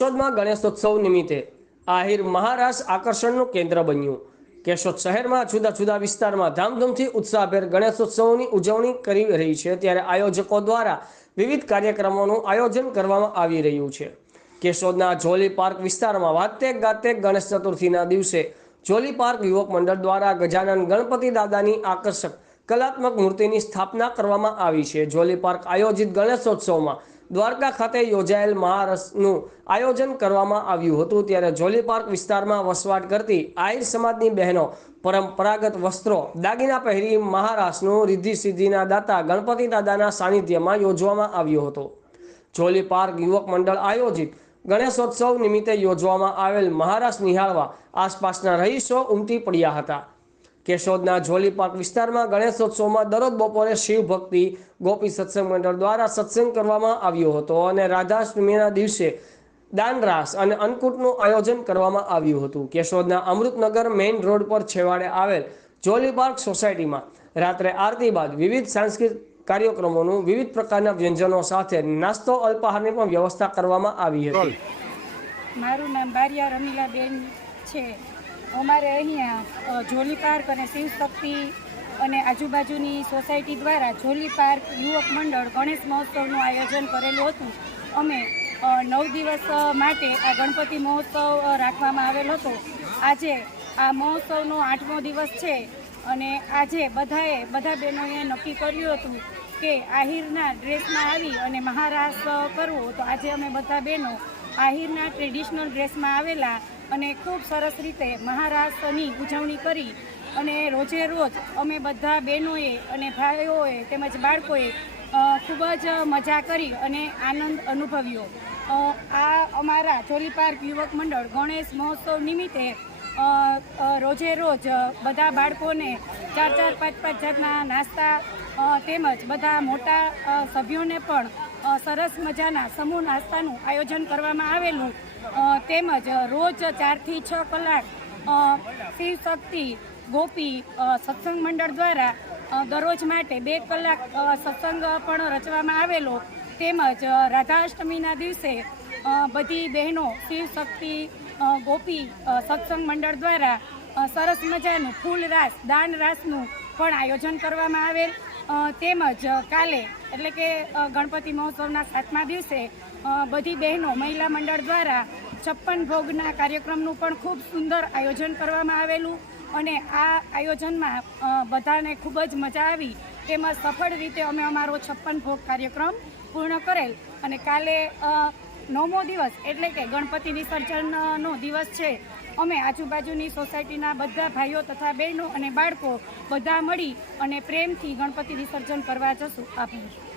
કેશોદમાં ગણેશોત્સવ નિમિત્તે આહિર મહારાસ આકર્ષણનું કેન્દ્ર બન્યું। કેશોદ શહેરમાં જુદા જુદા વિસ્તારમાં ધામધૂમથી ઉત્સાહભેર ગણેશોત્સવની ઉજવણી કરી રહી છે, ત્યારે આયોજકો દ્વારા વિવિધ કાર્યક્રમોનું આયોજન કરવામાં આવી રહ્યું છે। કેશોદના જોલી પાર્ક વિસ્તારમાં વાતે ગાતે ગણેશ ચતુર્થીના દિવસે જોલી પાર્ક યુવક મંડળ દ્વારા ગજાનન ગણપતિ દાદાની આકર્ષક કલાત્મક મૂર્તિની સ્થાપના કરવામાં આવી છે। જોલી પાર્ક આયોજિત ગણેશોત્સવમાં દ્વારકા ખાતે યોજાયેલ મહારસનું આયોજન કરવામાં આવ્યું હતું, ત્યારે જોલી પાર્ક વિસ્તારમાં વસવાટ કરતી આહિર સમાજની બહેનો પરંપરાગત વસ્ત્રો દાગીના પહેરી મહારાસનું રિદ્ધિ સિદ્ધિના દાતા ગણપતિ દાદાના સાનિધ્યમાં યોજવામાં આવ્યો હતો। જોલી પાર્ક યુવક મંડળ આયોજિત ગણેશોત્સવ નિમિત્તે યોજવામાં આવેલ મહારાસ નિહાળવા આસપાસના રહીશો ઉમટી પડ્યા હતા। કેશોદના જોલી પાર્ક વિસ્તારમાં ગણેશોત્સવમાં દરરોજ બપોરે શિવ ભક્તિ ગોપી સત્સંગ મંડળ દ્વારા સત્સંગ કરવામાં આવ્યો હતો અને રાધાષ્ટમીના દિવસે દાન રાસ અને અન્નકૂટનું આયોજન કરવામાં આવ્યું હતું। કેશોદના અમૃતનગર મેઇન રોડ પર છેવાડે આવેલ જોલી પાર્ક સોસાયટીમાં રાત્રે આરતી બાદ વિવિધ સાંસ્કૃતિક કાર્યક્રમોનું વિવિધ પ્રકારના વ્યંજનો સાથે નાસ્તો અલ્પાહારની પણ વ્યવસ્થા કરવામાં આવી હતી। મારું નામ બારિયા રમીલાબેન છે। અમારે અહીંયા જોલી પાર્ક અને શિવ શક્તિ અને આજુબાજુની સોસાયટી દ્વારા જોલી પાર્ક યુવક મંડળ ગણેશ મહોત્સવનું આયોજન કરેલું હતું। અમે 9 દિવસ માટે આ ગણપતિ મહોત્સવ રાખવામાં આવેલ હતો। આજે આ મહોત્સવનો 8મો દિવસ છે અને આજે બધા બહેનોએ નક્કી કર્યું હતું કે આહિરના ડ્રેસમાં આવી અને મહારાસ કરવો, તો આજે અમે બધા બહેનો આહિરના ટ્રેડિશનલ ડ્રેસમાં આવેલા અને ખૂબ સરસ રીતે મહારાસની ઉજવણી કરી અને રોજે રોજ અમે બધા બહેનોએ અને ભાઈઓએ તેમજ બાળકોએ ખૂબ જ મજા કરી અને આનંદ અનુભવ્યો। આ અમારા જોલી પાર્ક યુવક મંડળ ગણેશ મહોત્સવ નિમિત્તે રોજે રોજ બધા બાળકોને 4-5 જાતના નાસ્તા તેમજ બધા મોટા સભ્યોને પણ સરસ મજાના સમૂહ નાસ્તાનું આયોજન કરવામાં આવેલું। તેમજ રોજ 4 થી 6 કલાક શિવ શક્તિ ગોપી સત્સંગ મંડળ દ્વારા દરરોજ માટે 2 કલાક સત્સંગ પણ રચવામાં આવેલો। તેમજ રાધાષ્ટમીના દિવસે બધી બહેનો શિવ શક્તિ ગોપી સત્સંગ મંડળ દ્વારા સરસ મજાનું ફૂલ રાસ દાન રાસનું પણ આયોજન કરવામાં આવેલ। તેમજ કાલે એટલે કે ગણપતિ મહોત્સવના 7મા દિવસે બધી બહેનો મહિલા મંડળ દ્વારા 56 ભોગના કાર્યક્રમનું પણ ખૂબ સુંદર આયોજન કરવામાં આવેલું અને આ આયોજનમાં બધાને ખૂબ જ મજા આવી। તેમજ સફળ રીતે અમે અમારો 56 ભોગ કાર્યક્રમ પૂર્ણ કરેલ અને કાલે 9મો દિવસ એટલે કે ગણપતિ વિસર્જનનો દિવસ છે। અમે આજુબાજુની સોસાયટીના બધા ભાઈઓ તથા બહેનો અને બાળકો બધા મળી અને પ્રેમથી ગણપતિ વિસર્જન કરવા જશું। આભાર।